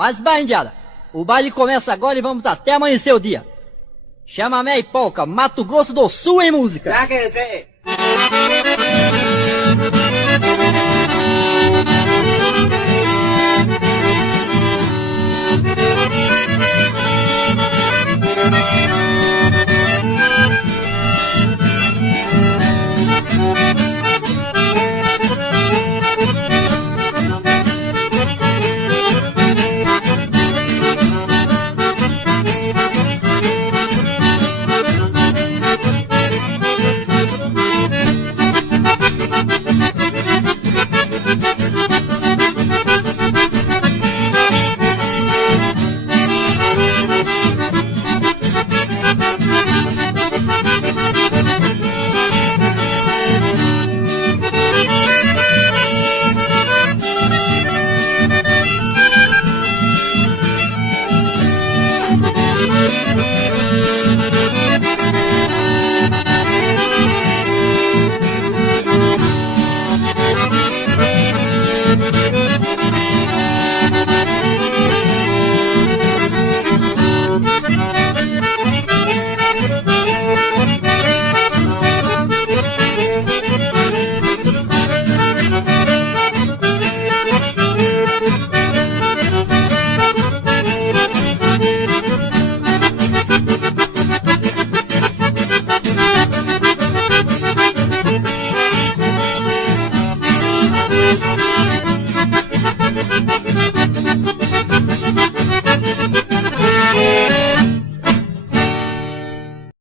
Mas vai, indiada. O baile começa agora e vamos até amanhecer o dia. Chamamé e polca, Mato Grosso do Sul em música. Já quer dizer.